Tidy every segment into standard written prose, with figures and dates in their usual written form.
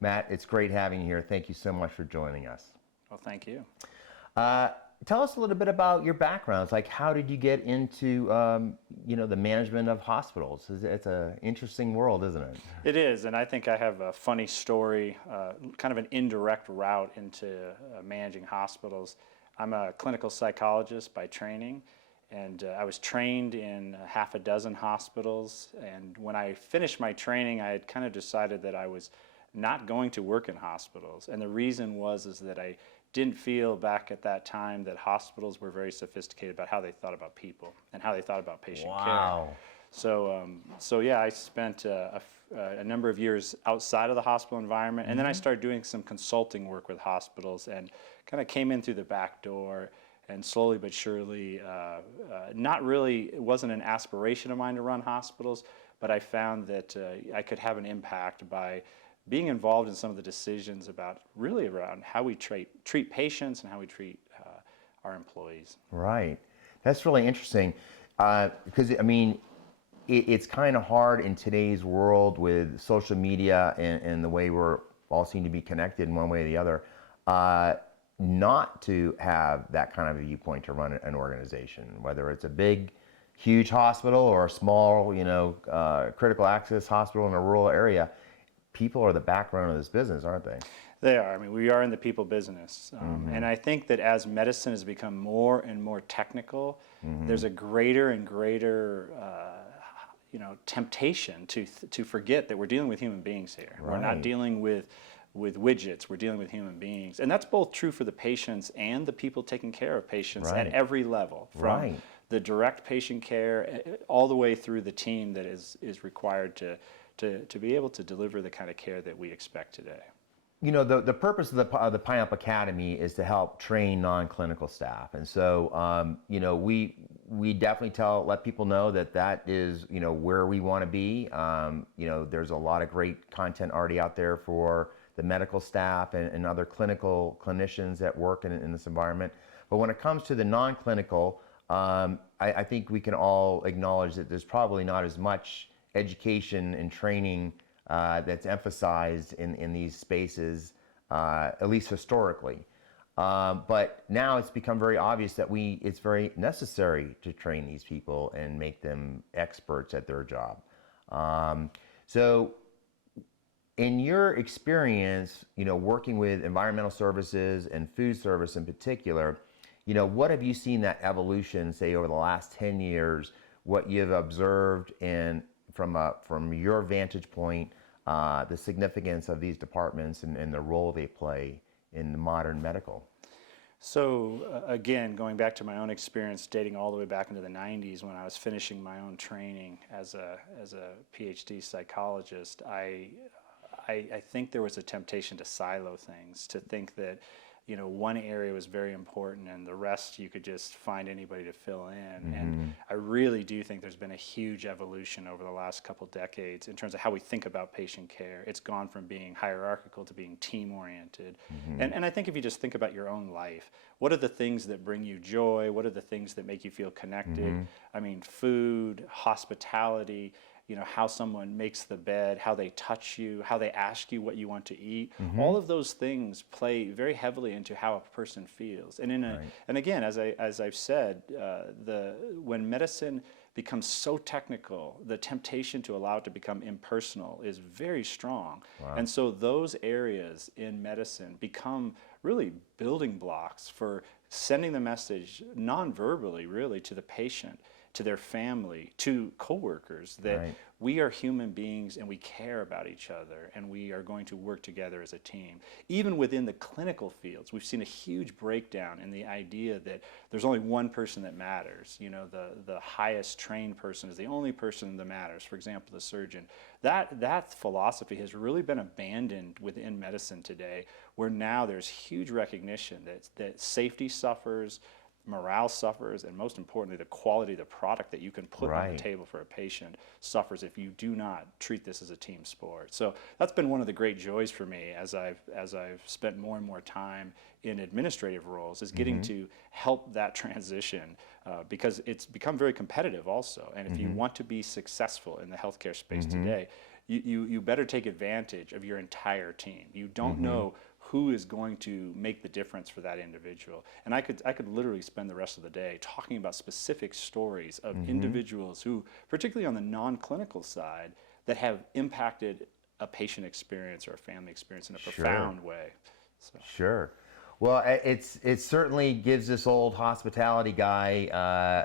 Matt, it's great having you here. Thank you so much for joining us. Well, thank you. Tell us a little bit about your backgrounds. Like, how did you get into, the management of hospitals? It's an interesting world, isn't it? It is, and I think I have a funny story, kind of an indirect route into managing hospitals. I'm a clinical psychologist by training, and I was trained in half a dozen hospitals. And when I finished my training, I had kind of decided that I was not going to work in hospitals. And the reason is that I didn't feel back at that time that hospitals were very sophisticated about how they thought about people and how they thought about patient care. So yeah, I spent a number of years outside of the hospital environment, and then I started doing some consulting work with hospitals and kind of came in through the back door. And slowly but surely, it wasn't an aspiration of mine to run hospitals, but I found that I could have an impact by being involved in some of the decisions really around how we treat patients and how we treat our employees. Right. That's really interesting because, I mean, it's kind of hard in today's world with social media and the way we're all seem to be connected in one way or the other, not to have that kind of a viewpoint to run an organization, whether it's a big, huge hospital or a small, critical access hospital in a rural area. People are the backbone of this business, aren't they? They are. I mean, we are in the people business. And I think that as medicine has become more and more technical, there's a greater and greater temptation to forget that we're dealing with human beings here. Right. We're not dealing with widgets, we're dealing with human beings. And that's both true for the patients and the people taking care of patients at every level, from the direct patient care all the way through the team that is required to be able to deliver the kind of care that we expect today. You know, the purpose of the Pineapple Academy is to help train non-clinical staff. And so, we definitely let people know that is, where we want to be. There's a lot of great content already out there for the medical staff and other clinicians that work in this environment. But when it comes to the non-clinical, I think we can all acknowledge that there's probably not as much education and training that's emphasized in these spaces, at least historically. But now it's become very obvious that it's very necessary to train these people and make them experts at their job. So in your experience, working with environmental services and food service in particular, what have you seen that evolution, say, over the last 10 years, what you've observed and from your vantage point, the significance of these departments and the role they play in the modern medical? So again, going back to my own experience, dating all the way back into the 90s when I was finishing my own training as a PhD psychologist, I think there was a temptation to silo things, to think that one area was very important and the rest you could just find anybody to fill in. And I really do think there's been a huge evolution over the last couple decades in terms of how we think about patient care. It's gone from being hierarchical to being team-oriented. And I think if you just think about your own life, what are the things that bring you joy? What are the things that make you feel connected? I mean, food, hospitality, how someone makes the bed, how they touch you, how they ask you what you want to eat. All of those things play very heavily into how a person feels. And and again, as I've said, when medicine becomes so technical, the temptation to allow it to become impersonal is very strong. And so those areas in medicine become really building blocks for sending the message non-verbally, really, to the patient, to their family, to coworkers, that we are human beings and we care about each other and we are going to work together as a team. Even within the clinical fields, we've seen a huge breakdown in the idea that there's only one person that matters. The highest trained person is the only person that matters. For example, the surgeon. That philosophy has really been abandoned within medicine today, where now there's huge recognition that safety suffers, morale suffers, and most importantly, the quality of the product that you can put on the table for a patient suffers if you do not treat this as a team sport. So that's been one of the great joys for me as I've spent more and more time in administrative roles, is getting to help that transition because it's become very competitive also. And if you want to be successful in the healthcare space today, you better take advantage of your entire team. You don't know who is going to make the difference for that individual. And I could literally spend the rest of the day talking about specific stories of individuals who, particularly on the non-clinical side, that have impacted a patient experience or a family experience in a profound way. So. Sure. Well, it certainly gives this old hospitality guy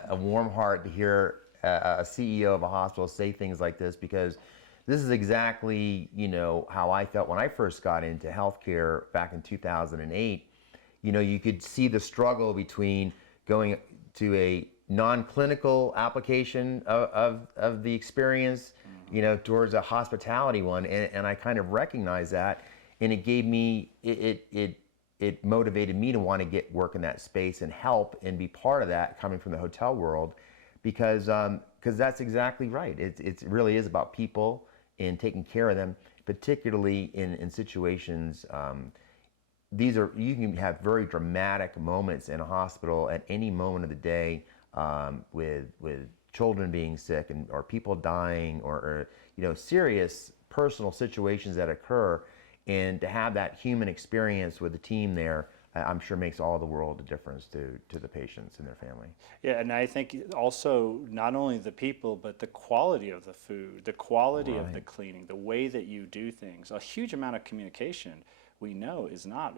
a warm heart to hear a CEO of a hospital say things like this, because this is exactly, how I felt when I first got into healthcare back in 2008. You could see the struggle between going to a non-clinical application of the experience, towards a hospitality one, and I kind of recognized that, and it gave me it motivated me to want to get work in that space and help and be part of that, coming from the hotel world, because that's exactly right. It really is about people and taking care of them, particularly in situations. You can have very dramatic moments in a hospital at any moment of the day, with children being sick or people dying, or serious personal situations that occur, and to have that human experience with the team there, I'm sure makes all the world of difference to the patients and their family. Yeah, and I think also not only the people, but the quality of the food, the quality of the cleaning, the way that you do things. A huge amount of communication, we know, it's not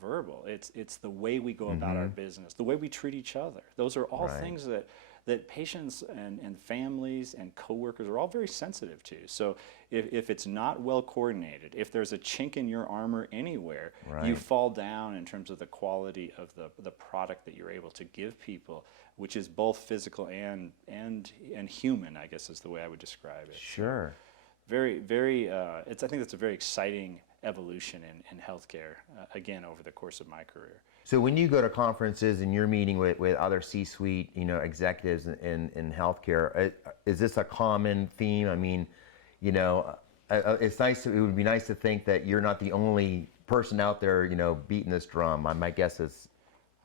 verbal. It's the way we go about our business, the way we treat each other. Those are all things that patients and families and coworkers are all very sensitive to. So if it's not well coordinated, if there's a chink in your armor anywhere, you fall down in terms of the quality of the product that you're able to give people, which is both physical and human, I guess is the way I would describe it. Sure. Very, very, I think that's a very exciting evolution in healthcare, again, over the course of my career. So when you go to conferences and you're meeting with other C-suite, executives in healthcare, is this a common theme? I mean, it's nice. It would be nice to think that you're not the only person out there, beating this drum. My guess is.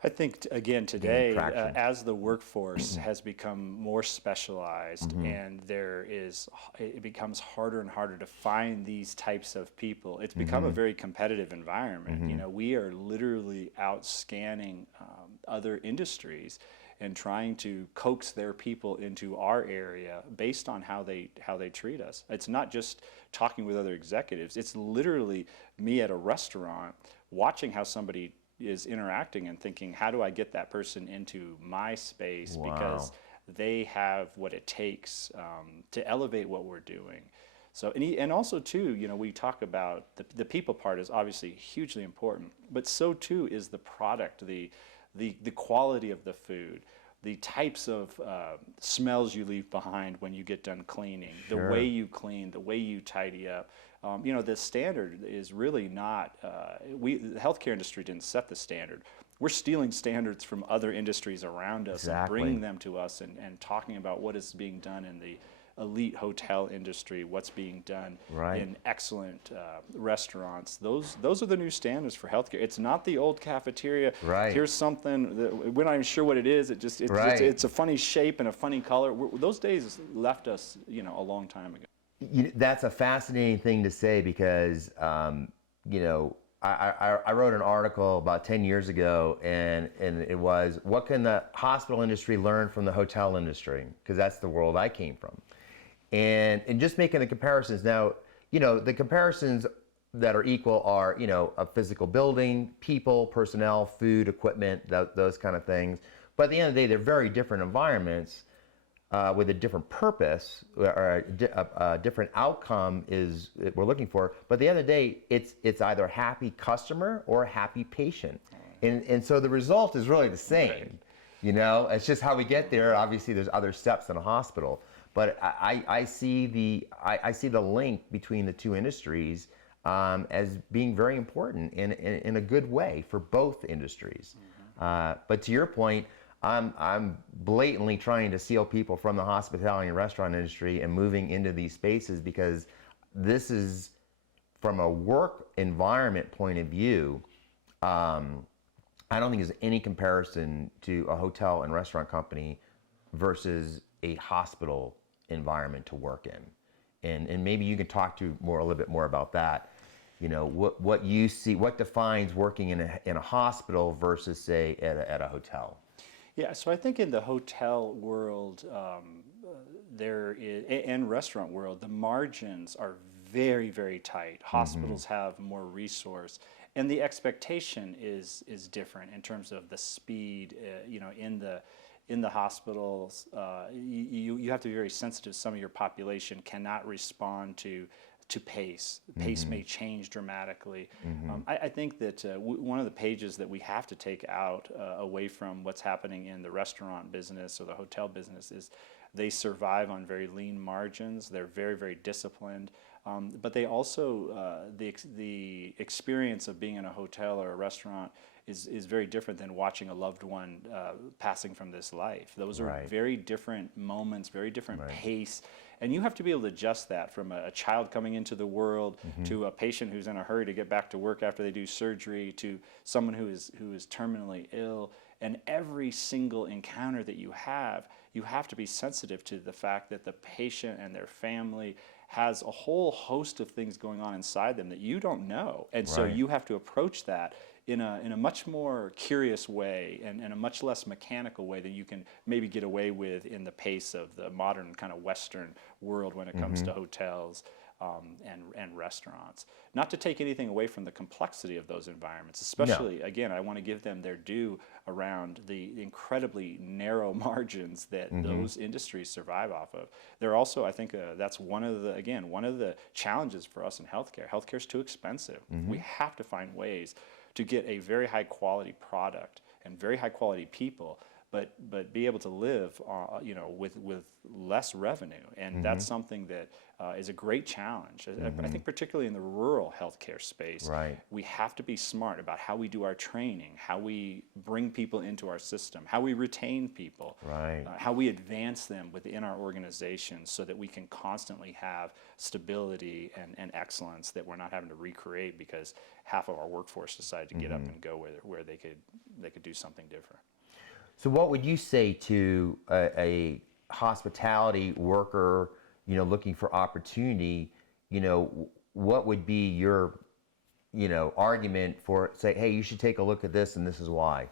I think, again, today, as the workforce has become more specialized, and it becomes harder and harder to find these types of people, it's become a very competitive environment. We are literally out scanning other industries and trying to coax their people into our area based on how they treat us. It's not just talking with other executives. It's literally me at a restaurant watching how somebody is interacting and thinking, how do I get that person into my space? Wow. Because they have what it takes to elevate what we're doing. So, and also too, we talk about the people part is obviously hugely important, but so too is the product, the quality of the food, the types of smells you leave behind when you get done cleaning, the way you clean, the way you tidy up. The standard is really not, the healthcare industry didn't set the standard. We're stealing standards from other industries around us and bringing them to us and talking about what is being done in the elite hotel industry, what's being done in excellent restaurants. Those are the new standards for healthcare. It's not the old cafeteria. Here's something that we're not even sure what it is. It's a funny shape and a funny color. Those days left us, a long time ago. That's a fascinating thing to say, because I wrote an article about 10 years ago, and it was, what can the hospital industry learn from the hotel industry? Because that's the world I came from. And just making the comparisons now, the comparisons that are equal are, a physical building, people, personnel, food, equipment, those kind of things. But at the end of the day, they're very different environments with a different purpose, or a different outcome is we're looking for. But at the end of the day, it's either a happy customer or a happy patient. And so the result is really the same. It's just how we get there. Obviously, there's other steps in a hospital. But I see the link between the two industries as being very important in a good way for both industries. But to your point, I'm blatantly trying to steal people from the hospitality and restaurant industry and moving into these spaces, because this is, from a work environment point of view, I don't think there's any comparison to a hotel and restaurant company versus a hospital environment to work in. and maybe you can talk to a little bit more about that. What you see, what defines working in a hospital versus say at a hotel. Yeah, so I think in the hotel world, there is, and restaurant world, the margins are very, very tight. Hospitals have more resource, and the expectation is different in terms of the speed. In the hospitals, you have to be very sensitive. Some of your population cannot respond to pace. Pace may change dramatically. I think that one of the pages that we have to take out away from what's happening in the restaurant business or the hotel business is they survive on very lean margins. They're very, very disciplined. But they also, the experience of being in a hotel or a restaurant is very different than watching a loved one passing from this life. Those are very different moments, very different pace. And you have to be able to adjust that from a child coming into the world to a patient who's in a hurry to get back to work after they do surgery to someone who is terminally ill. And every single encounter that you have to be sensitive to the fact that the patient and their family has a whole host of things going on inside them that you don't know. And so you have to approach that in a much more curious way and a much less mechanical way than you can maybe get away with in the pace of the modern kind of Western world when it comes to hotels and restaurants. Not to take anything away from the complexity of those environments, especially, again, I want to give them their due around the incredibly narrow margins that those industries survive off of. They're also, I think that's one of the challenges for us in healthcare. Healthcare is too expensive. We have to find ways to get a very high quality product and very high quality people, but be able to live, with less revenue, and that's something that is a great challenge. I think particularly in the rural healthcare space, we have to be smart about how we do our training, how we bring people into our system, how we retain people, how we advance them within our organization, so that we can constantly have stability and excellence that we're not having to recreate because half of our workforce decided to get up and go where they could do something different. So what would you say to a hospitality worker, looking for opportunity? What would be your, argument for say, hey, you should take a look at this and this is why?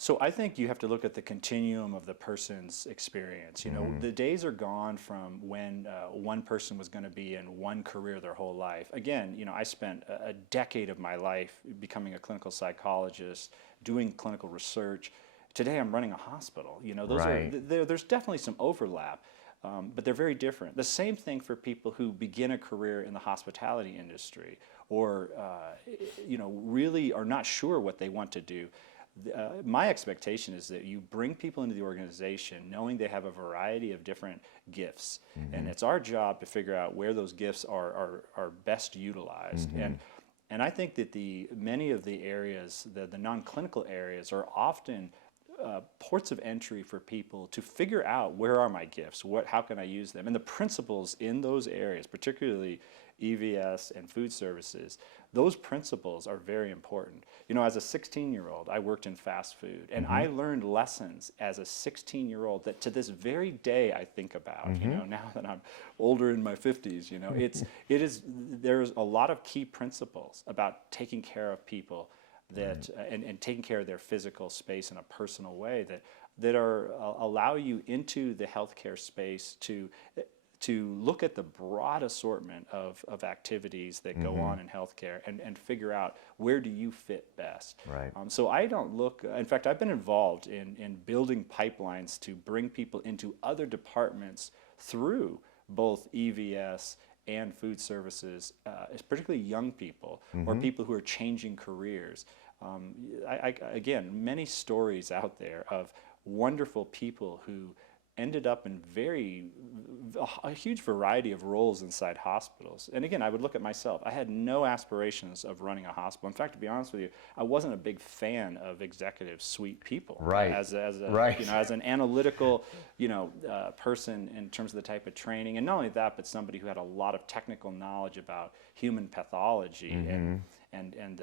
So I think you have to look at the continuum of the person's experience. The days are gone from when one person was going to be in one career their whole life. Again, I spent a decade of my life becoming a clinical psychologist, doing clinical research. Today I'm running a hospital. There's definitely some overlap, but they're very different. The same thing for people who begin a career in the hospitality industry or, really are not sure what they want to do. My expectation is that you bring people into the organization knowing they have a variety of different gifts, and it's our job to figure out where those gifts are best utilized. And I think that many of the areas, the non-clinical areas, are often ports of entry for people to figure out where are my gifts, how can I use them, and the principles in those areas, particularly EVS and food services. Those principles are very important. As a 16-year-old, I worked in fast food, and I learned lessons as a 16-year-old that to this very day I think about. Now that I'm older in my 50s, there's a lot of key principles about taking care of people that and taking care of their physical space in a personal way that allow you into the healthcare space to look at the broad assortment of activities that go on in healthcare and figure out where do you fit best. So I don't look, in fact, I've been involved in building pipelines to bring people into other departments through both EVS and food services, particularly young people or people who are changing careers. Again, many stories out there of wonderful people who ended up in a huge variety of roles inside hospitals. And again, I would look at myself. I had no aspirations of running a hospital. In fact, to be honest with you, I wasn't a big fan of executive suite people. As an analytical, person in terms of the type of training, and not only that, but somebody who had a lot of technical knowledge about human pathology and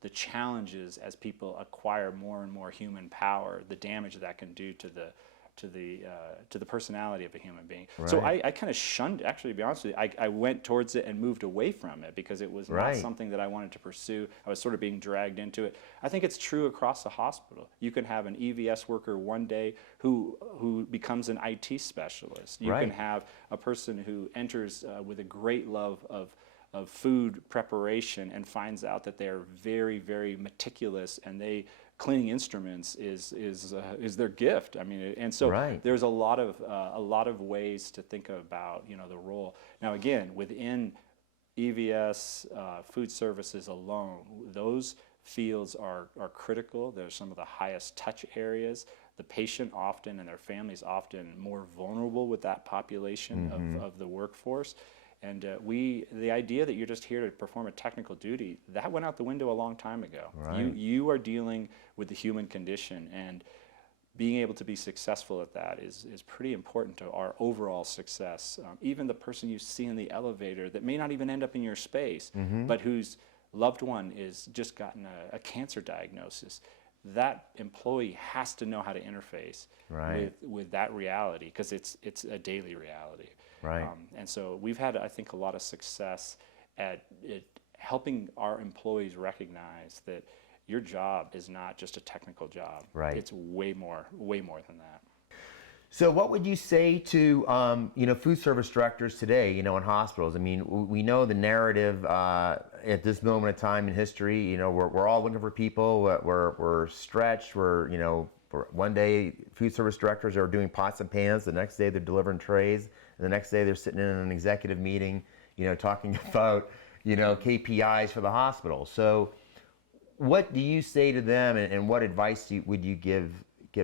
the challenges as people acquire more and more human power, the damage that can do to to the personality of a human being. So Right. I kind of shunned, actually, to be honest with you, I went towards it and moved away from it because it was not Right. something that I wanted to pursue. I was sort of being dragged into it. I think it's true across the hospital. You can have an EVS worker one day who becomes an IT specialist. You can Right. have a person who enters with a great love of food preparation and finds out that they're very, very meticulous, and cleaning instruments is their gift. I mean, and so Right. there's a lot of ways to think about, you know, the role. Now again, within EVS food services alone, those fields are critical. They're some of the highest touch areas. The patient often and their families often more vulnerable with that population of the workforce. And the idea that you're just here to perform a technical duty, that went out the window a long time ago. Right. You are dealing with the human condition, and being able to be successful at that is pretty important to our overall success. Even the person you see in the elevator that may not even end up in your space, but whose loved one is just gotten a cancer diagnosis, that employee has to know how to interface Right. with that reality, because it's a daily reality. Right. And so we've had, I think, a lot of success at helping our employees recognize that your job is not just a technical job. Right. It's way more than that. So what would you say to food service directors today, in hospitals? I mean, we know the narrative at this moment of time in history. We're all looking for people. We're stretched. One day food service directors are doing pots and pans. The next day they're delivering trays. And the next day they're sitting in an executive meeting, talking about, KPIs for the hospital. So what do you say to them, and what advice would you give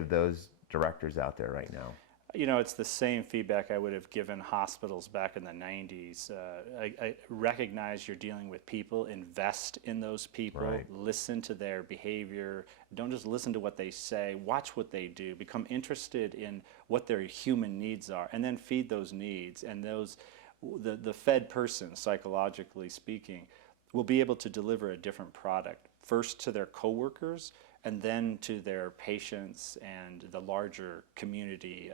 those directors out there right now? It's the same feedback I would have given hospitals back in the 90s. I recognize you're dealing with people, invest in those people, Right. listen to their behavior. Don't just listen to what they say, watch what they do, become interested in what their human needs are, and then feed those needs. And the fed person, psychologically speaking, will be able to deliver a different product, first to their coworkers, and then to their patients and the larger community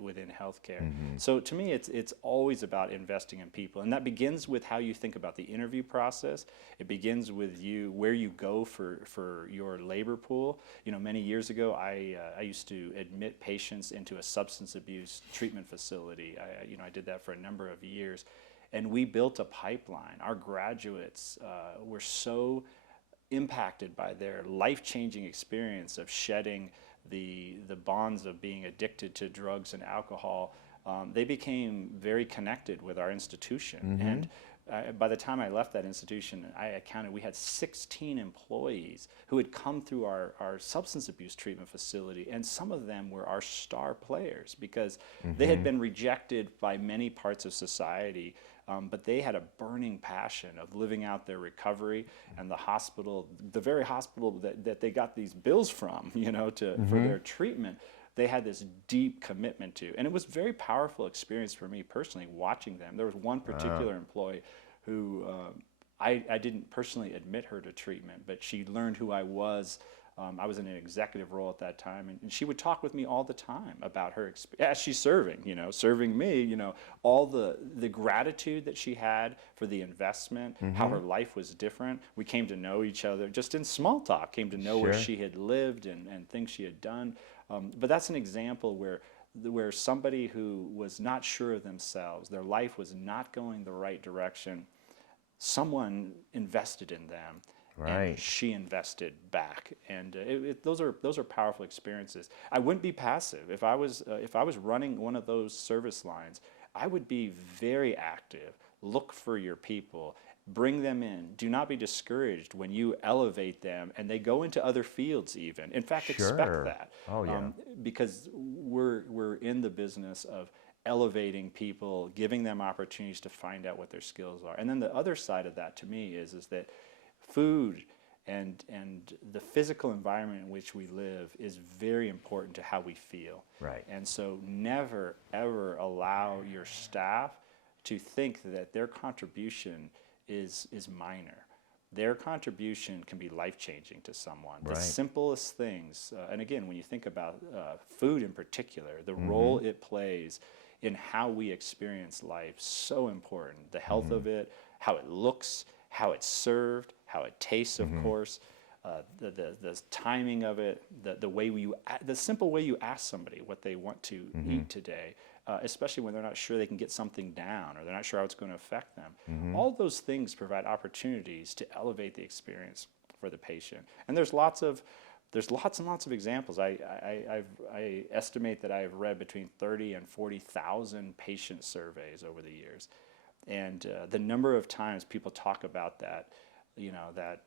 within healthcare. So to me, it's always about investing in people, and that begins with how you think about the interview process. It begins with where you go for your labor pool. Many years ago, I used to admit patients into a substance abuse treatment facility. I did that for a number of years, and we built a pipeline. Our graduates were so impacted by their life-changing experience of shedding the bonds of being addicted to drugs and alcohol. They became very connected with our institution. And by the time I left that institution, I counted, we had 16 employees who had come through our substance abuse treatment facility, and some of them were our star players because they had been rejected by many parts of society. But they had a burning passion of living out their recovery, and the very hospital that they got these bills from, for their treatment, they had this deep commitment to. And it was a very powerful experience for me personally watching them. There was one particular employee who I didn't personally admit her to treatment, but she learned who I was. I was in an executive role at that time, and she would talk with me all the time about her experience as she's serving me, all the gratitude that she had for the investment, how her life was different. We came to know each other just in small talk, came to know where Sure. she had lived and things she had done. But that's an example where somebody who was not sure of themselves, their life was not going the right direction, someone invested in them. Right. And she invested back, and those are powerful experiences. I wouldn't be passive if I was running one of those service lines. I would be very active. Look for your people, bring them in. Do not be discouraged when you elevate them and they go into other fields. Even in fact, expect Sure. that. Oh, yeah. Because we're in the business of elevating people, giving them opportunities to find out what their skills are. And then the other side of that, to me, is that food and the physical environment in which we live is very important to how we feel. Right. And so never, ever allow your staff to think that their contribution is minor. their contribution can be life-changing to someone. The Right. simplest things, and again, when you think about food in particular, the Mm-hmm. role it plays in how we experience life, so important. The health of it, how it looks, how it's served, how it tastes, of course, the timing of it, the simple way you ask somebody what they want to eat today, especially when they're not sure they can get something down or they're not sure how it's going to affect them. All those things provide opportunities to elevate the experience for the patient. And there's lots and lots of examples. I estimate that I've read between 30 and 40,000 patient surveys over the years. And the number of times people talk about that, that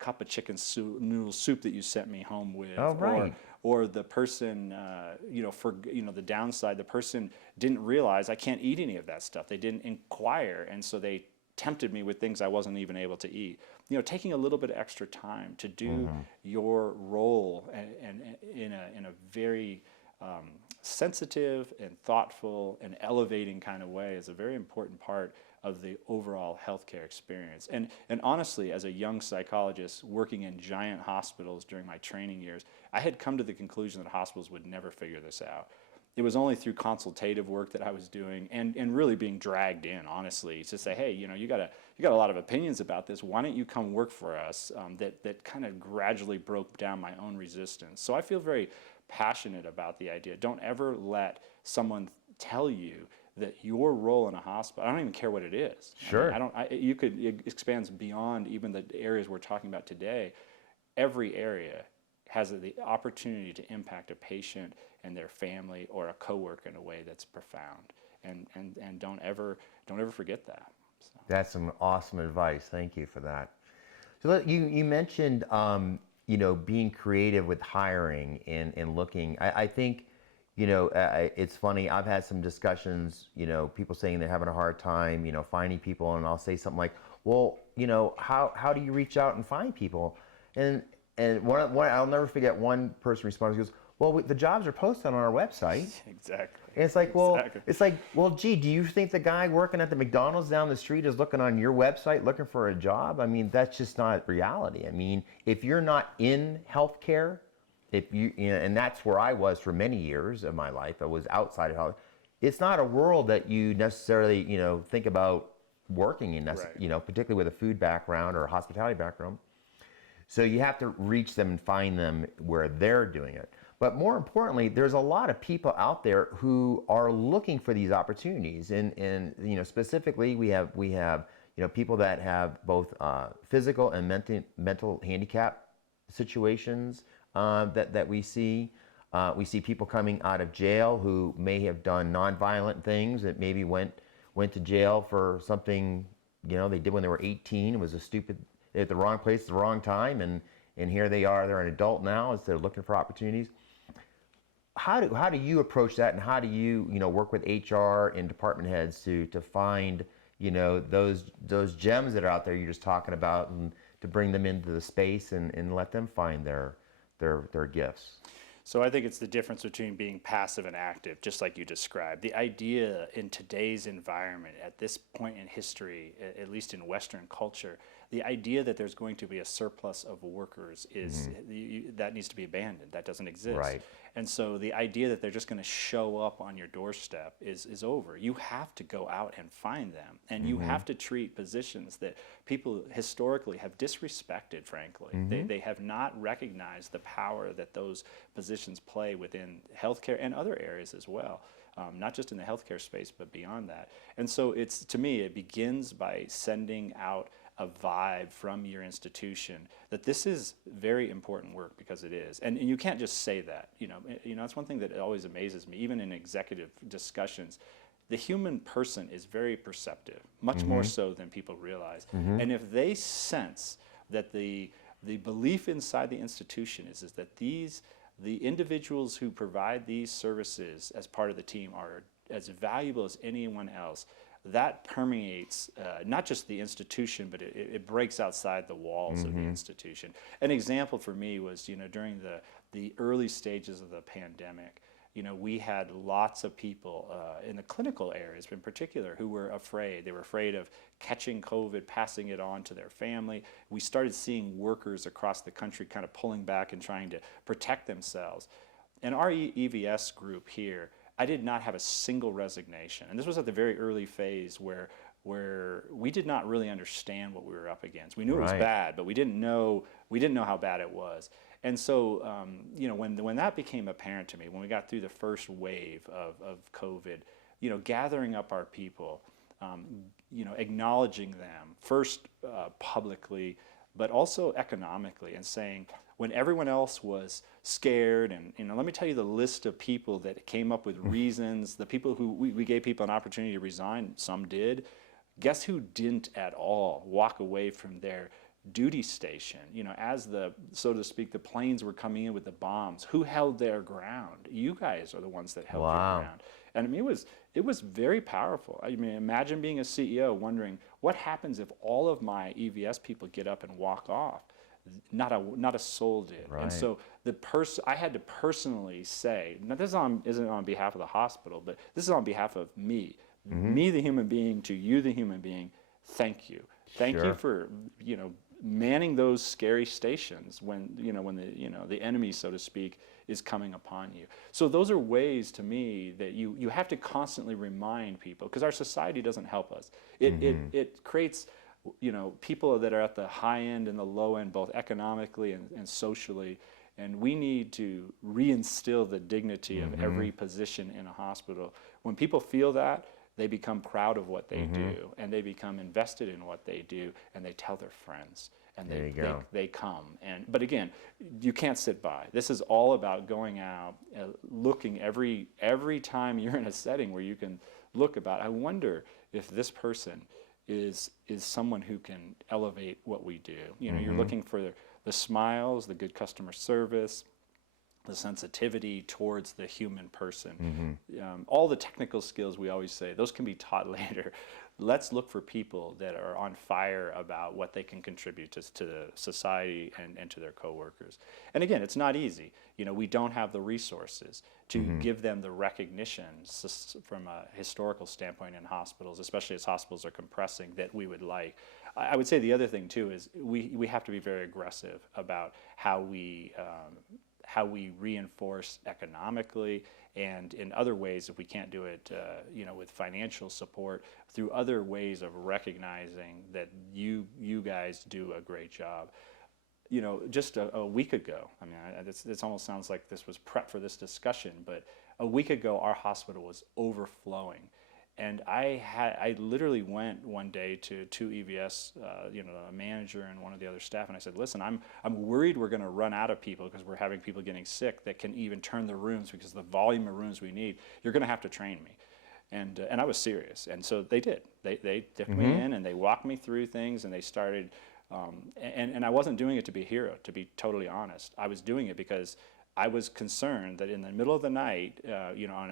cup of chicken noodle soup that you sent me home with, Oh, right. or the person, the downside, the person didn't realize I can't eat any of that stuff. They didn't inquire, and so they tempted me with things I wasn't even able to eat. Taking a little bit of extra time to do your role and in a very sensitive and thoughtful and elevating kind of way is a very important part of the overall healthcare experience. And honestly, as a young psychologist working in giant hospitals during my training years, I had come to the conclusion that hospitals would never figure this out. It was only through consultative work that I was doing and really being dragged in, honestly, to say, hey, you got a lot of opinions about this. Why don't you come work for us? That kind of gradually broke down my own resistance. So I feel very passionate about the idea. Don't ever let someone tell you that your role in a hospital, I don't even care what it is. Sure. It expands beyond even the areas we're talking about today. Every area has the opportunity to impact a patient and their family or a coworker in a way that's profound. And don't ever forget that. So. That's some awesome advice. Thank you for that. So you mentioned being creative with hiring and looking. I think it's funny. I've had some discussions. People saying they're having a hard time finding people, and I'll say something like, well, how do you reach out and find people? And one I'll never forget. One person responded. He goes, well, the jobs are posted on our website. Exactly. And it's like, well, gee, do you think the guy working at the McDonald's down the street is looking on your website looking for a job? I mean, that's just not reality. I mean, if you're not in healthcare, and that's where I was for many years of my life. I was outside of health. It's not a world that you necessarily, think about working in, Right. particularly with a food background or a hospitality background. So you have to reach them and find them where they're doing it. But more importantly, there's a lot of people out there who are looking for these opportunities, and specifically we have people that have both physical and mental handicap situations that we see. We see people coming out of jail who may have done nonviolent things, that maybe went to jail for something they did when they were 18. It was at the wrong place at the wrong time, and here they are. They're an adult now as they're looking for opportunities. How do you approach that, and how do you work with HR and department heads to find those gems that are out there you're just talking about, and to bring them into the space and let them find their gifts? So I think it's the difference between being passive and active, just like you described. The idea in today's environment, at this point in history, at least in Western culture, the idea that there's going to be a surplus of workers is that needs to be abandoned. That doesn't exist. Right. And so the idea that they're just going to show up on your doorstep is over. You have to go out and find them, and you have to treat positions that people historically have disrespected, frankly. They have not recognized the power that those positions play within healthcare and other areas as well. Not just in the healthcare space, but beyond that. And so to me, it begins by sending out a vibe from your institution that this is very important work, because it is. And you can't just say that. It's one thing that always amazes me, even in executive discussions. The human person is very perceptive, much more so than people realize. And if they sense that the belief inside the institution is that the individuals who provide these services as part of the team are as valuable as anyone else, that permeates not just the institution, but it breaks outside the walls of the institution. An example for me was, during the early stages of the pandemic, we had lots of people in the clinical areas in particular who were afraid. They were afraid of catching COVID, passing it on to their family. We started seeing workers across the country kind of pulling back and trying to protect themselves. In our EVS group here, I did not have a single resignation. And this was at the very early phase where we did not really understand what we were up against. We knew it was bad, but we didn't know how bad it was. And so, when that became apparent to me, when we got through the first wave of COVID, gathering up our people, acknowledging them first publicly, but also economically, and saying, when everyone else was scared, and let me tell you the list of people that came up with reasons, the people who we gave people an opportunity to resign, some did. Guess who didn't at all walk away from their duty station? As so to speak, the planes were coming in with the bombs. Who held their ground? You guys are the ones that held your ground. And I mean, it was very powerful. I mean, imagine being a CEO wondering, what happens if all of my EVS people get up and walk off? Not a soul did. And so I had to personally say, now this isn't on behalf of the hospital, but this is on behalf of me. Me, the human being, to you, the human being. Thank you. Thank you for manning those scary stations when the enemy, so to speak, is coming upon you. So those are ways, to me, that you have to constantly remind people, because our society doesn't help us. It creates people that are at the high end and the low end, both economically and socially. And we need to reinstill the dignity of every position in a hospital. When people feel that, they become proud of what they do, and they become invested in what they do, and they tell their friends, and they come. But again, you can't sit by. This is all about going out, looking every time you're in a setting where you can look about, I wonder if this person is someone who can elevate what we do. You're looking for the smiles, the good customer service, the sensitivity towards the human person. All the technical skills, we always say, those can be taught later. Let's look for people that are on fire about what they can contribute to the society and to their coworkers. And again, it's not easy. We don't have the resources to give them the recognition from a historical standpoint in hospitals, especially as hospitals are compressing, that we would like. I would say the other thing too is we have to be very aggressive about how we reinforce economically, and in other ways, if we can't do it, with financial support, through other ways of recognizing that you guys do a great job. Just a week ago, I mean, this almost sounds like this was prep for this discussion, but a week ago, our hospital was overflowing. And I literally went one day to two EVS, a manager and one of the other staff, and I said, listen, I'm worried we're going to run out of people because we're having people getting sick that can even turn the rooms, because the volume of rooms we need. You're going to have to train me. And I was serious. And so they did. They took me in and they walked me through things, and they started, and I wasn't doing it to be a hero, to be totally honest. I was doing it because I was concerned that in the middle of the night,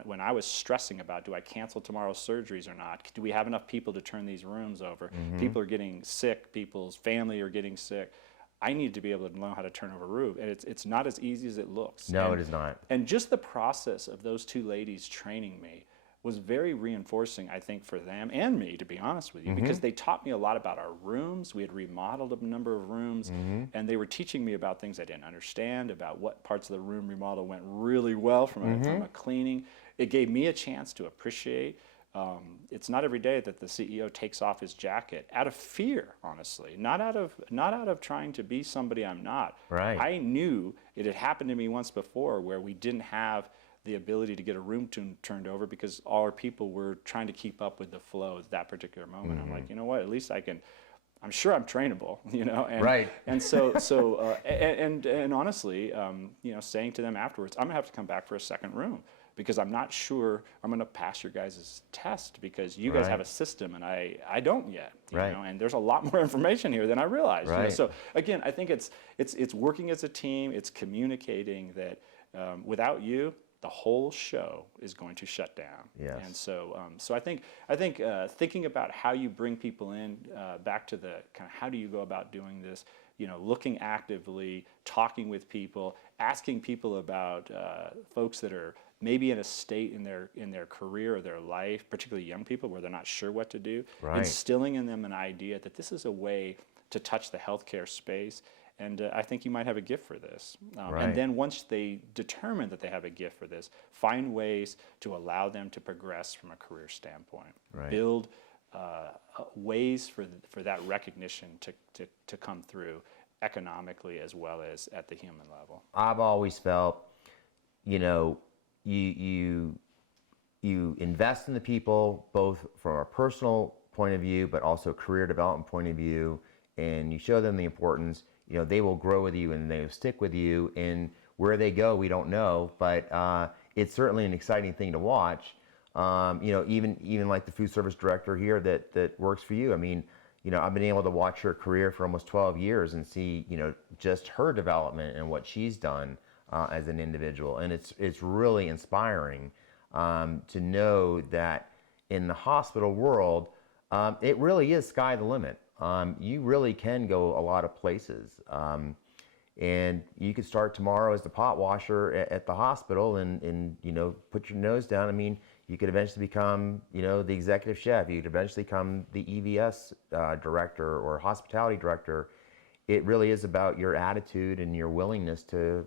when I was stressing about, do I cancel tomorrow's surgeries or not? Do we have enough people to turn these rooms over? People are getting sick. People's family are getting sick. I need to be able to know how to turn over a roof. And it's not as easy as it looks. No, it is not. And just the process of those two ladies training me was very reinforcing, I think, for them and me, to be honest with you, because they taught me a lot about our rooms. We had remodeled a number of rooms, and they were teaching me about things I didn't understand, about what parts of the room remodel went really well from a cleaning. It gave me a chance to appreciate. It's not every day that the CEO takes off his jacket out of fear, honestly, not out of trying to be somebody I'm not. Right. I knew it had happened to me once before where we didn't have the ability to get a room turned over because all our people were trying to keep up with the flow at that particular moment. I'm like, you know what? At least I'm sure I'm trainable, And, right. And so and honestly, saying to them afterwards, I'm gonna have to come back for a second room because I'm not sure I'm gonna pass your guys' test because you guys have a system and I don't yet, you know. And there's a lot more information here than I realized. Right. So again, I think it's working as a team. It's communicating that without you, the whole show is going to shut down. Yes. And so, I think thinking about how you bring people in, back to the kind of how do you go about doing this, looking actively, talking with people, asking people about folks that are maybe in a state in their career or their life, particularly young people, where they're not sure what to do, Right. instilling in them an idea that this is a way to touch the healthcare space. And I think you might have a gift for this. Right. And then once they determine that they have a gift for this, find ways to allow them to progress from a career standpoint. Right. Build ways for that recognition to come through economically as well as at the human level. I've always felt, you know, you invest in the people both from a personal point of view, but also a career development point of view, and you show them the importance. You know, they will grow with you and they will stick with you. And where they go, we don't know, but it's certainly an exciting thing to watch. You know, even like the food service director here that works for you. I mean, you know, I've been able to watch her career for almost 12 years and see, you know, just her development and what she's done as an individual. And it's really inspiring to know that in the hospital world, it really is sky the limit. You really can go a lot of places. And you could start tomorrow as the pot washer at the hospital and you know, put your nose down. I mean, you could eventually become, you know, the executive chef. You could eventually become the EVS director or hospitality director. It really is about your attitude and your willingness to,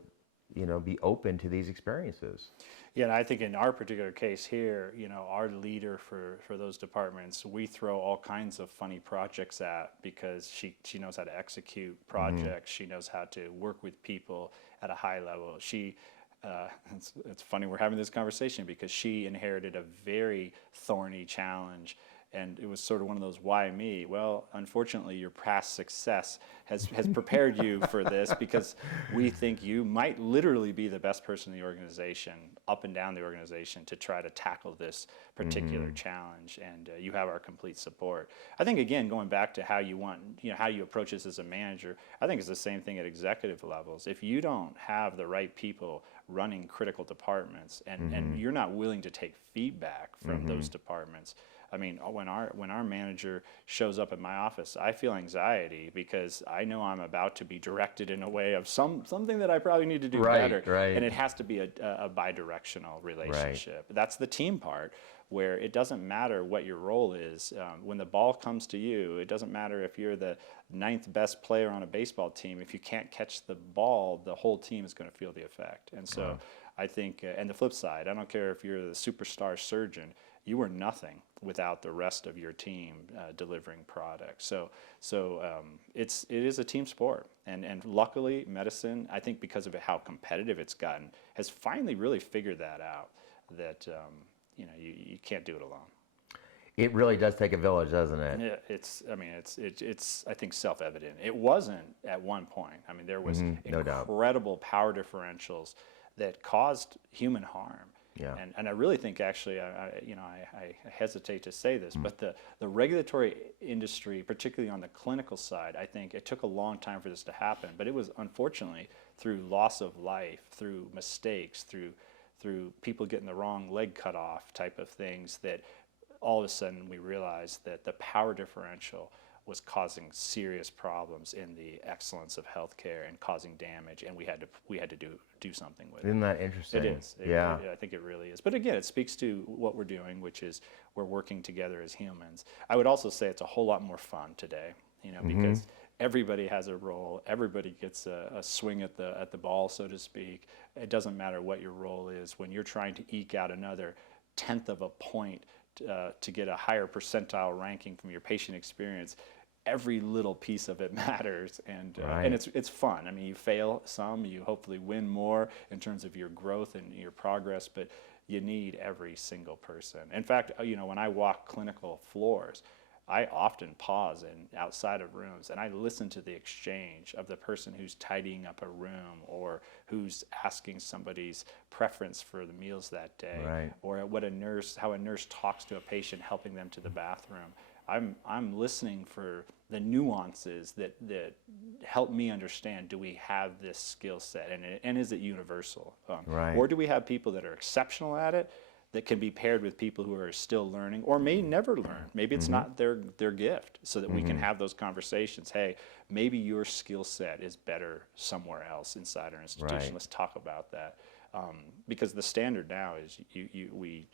you know, be open to these experiences. Yeah, and I think in our particular case here, you know, our leader for those departments, we throw all kinds of funny projects at because she knows how to execute projects. She knows how to work with people at a high level. It's funny we're having this conversation because she inherited a very thorny challenge. And it was sort of one of those, why me? Well, unfortunately, your past success has prepared you for this because we think you might literally be the best person in the organization, up and down the organization, to try to tackle this particular challenge. And you have our complete support. I think, again, going back to how you want, you know, how you approach this as a manager, I think it's the same thing at executive levels. If you don't have the right people running critical departments and you're not willing to take feedback from those departments, I mean, when our manager shows up at my office, I feel anxiety because I know I'm about to be directed in a way of something that I probably need to do better. Right. And it has to be a bi-directional relationship. That's the team part, where it doesn't matter what your role is. When the ball comes to you, it doesn't matter if you're the 9th best player on a baseball team. If you can't catch the ball, the whole team is going to feel the effect. And so I think, and the flip side, I don't care if you're the superstar surgeon, you are nothing without the rest of your team delivering products. So it is a team sport, and luckily medicine, I think because of how competitive it's gotten, has finally really figured that out. That you know, you can't do it alone. It really does take a village, doesn't it? It's I think self-evident. It wasn't at one point. I mean, there was no doubt. incredible power differentials that caused human harm. Yeah. And I really think, actually, I hesitate to say this, but the regulatory industry, particularly on the clinical side, I think it took a long time for this to happen. But it was, unfortunately, through loss of life, through mistakes, through people getting the wrong leg cut off type of things, that all of a sudden we realized that the power differential was causing serious problems in the excellence of healthcare and causing damage, and we had to do something with it. Isn't that interesting? It is. Yeah. I think it really is. But again, it speaks to what we're doing, which is we're working together as humans. I would also say it's a whole lot more fun today, you know, because everybody has a role. Everybody gets a swing at the ball, so to speak. It doesn't matter what your role is. When you're trying to eke out another 1/10 of a point to get a higher percentile ranking from your patient experience, every little piece of it matters, and it's fun. I mean, you fail some, you hopefully win more in terms of your growth and your progress, but you need every single person. In fact, you know, when I walk clinical floors, I often pause outside of rooms and I listen to the exchange of the person who's tidying up a room, or who's asking somebody's preference for the meals that day, or how a nurse talks to a patient, helping them to the bathroom. I'm listening for the nuances that help me understand, do we have this skill set, and is it universal? Or do we have people that are exceptional at it that can be paired with people who are still learning or may never learn? Maybe it's not their gift, so that we can have those conversations. Hey, maybe your skill set is better somewhere else inside our institution. Let's talk about that. because the standard now is we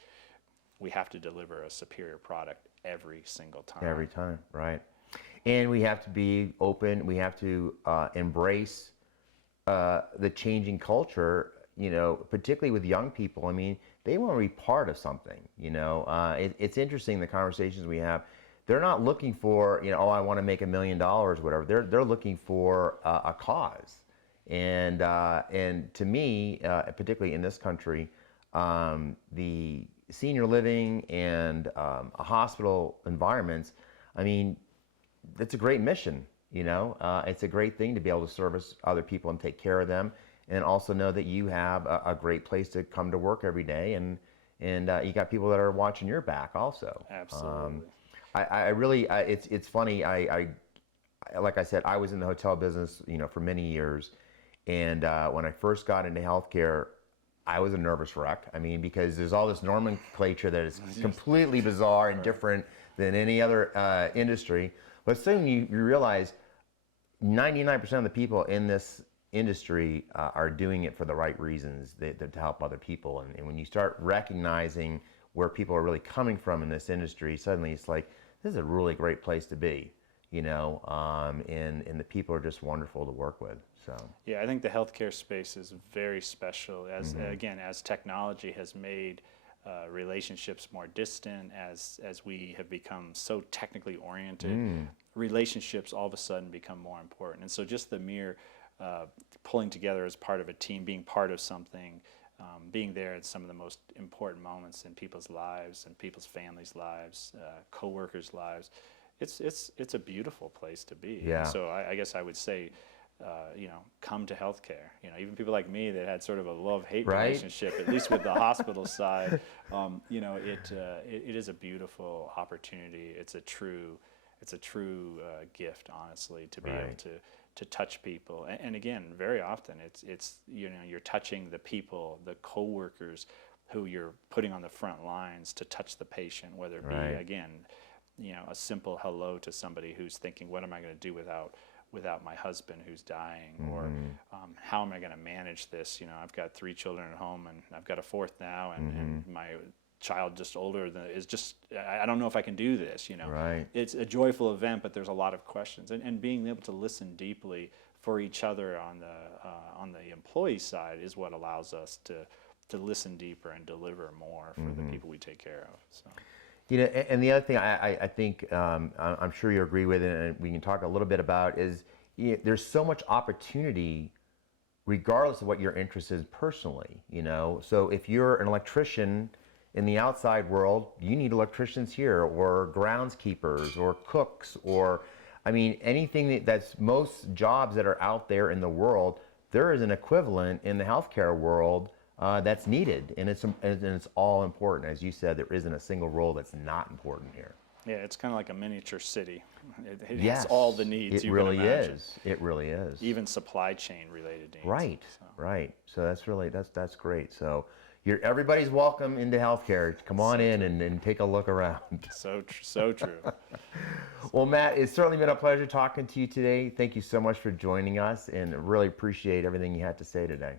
have to deliver a superior product every single time. Every time, right? And we have to be open. We have to embrace the changing culture. Particularly with young people. I mean, they want to be part of something. It's interesting the conversations we have. They're not looking for, oh, I want to make $1 million, whatever. They're looking for a cause. And to me, particularly in this country, the senior living and hospital environments, I mean, that's a great mission. It's a great thing to be able to service other people and take care of them, and also know that you have a great place to come to work every day, and you got people that are watching your back also. Absolutely. I really, it's funny. I like I said, I was in the hotel business, for many years, and when I first got into healthcare, I was a nervous wreck. I mean, because there's all this nomenclature that is completely bizarre and different than any other industry. But soon you realize 99% of the people in this industry are doing it for the right reasons, to help other people. And when you start recognizing where people are really coming from in this industry, suddenly it's like, this is a really great place to be, and the people are just wonderful to work with. So yeah, I think the healthcare space is very special as again, as technology has made relationships more distant, as we have become so technically oriented, relationships all of a sudden become more important. And so just the mere pulling together as part of a team, being part of something, being there at some of the most important moments in people's lives and people's families' lives, co-workers' lives, it's a beautiful place to be. Yeah. And so I guess I would say, come to healthcare. Even people like me that had sort of a love-hate relationship, at least with the hospital side, it is a beautiful opportunity. It's a true gift, honestly, to be able to touch people. And again, very often it's you're touching the people, the coworkers who you're putting on the front lines to touch the patient, whether it be again, a simple hello to somebody who's thinking, what am I going to do without my husband who's dying, or how am I going to manage this? I've got 3 children at home, and I've got a 4th now, and my child just older is just, I don't know if I can do this. It's a joyful event, but there's a lot of questions, and being able to listen deeply for each other on the employee side is what allows us to listen deeper and deliver more for the people we take care of. So. And the other thing I think I'm sure you agree with, and we can talk a little bit about, is there's so much opportunity regardless of what your interest is personally. So if you're an electrician in the outside world, you need electricians here, or groundskeepers, or cooks, or anything that's most jobs that are out there in the world, there is an equivalent in the healthcare world that's needed, and it's all important. As you said, there isn't a single role that's not important here. Yeah, it's kind of like a miniature city. It Yes, has all the needs you really can imagine. is. It really is. Even supply chain related needs. Right, right. So that's great. So everybody's welcome into healthcare. Come on in and take a look around. So true. Well, Matt, it's certainly been a pleasure talking to you today. Thank you so much for joining us, and really appreciate everything you had to say today.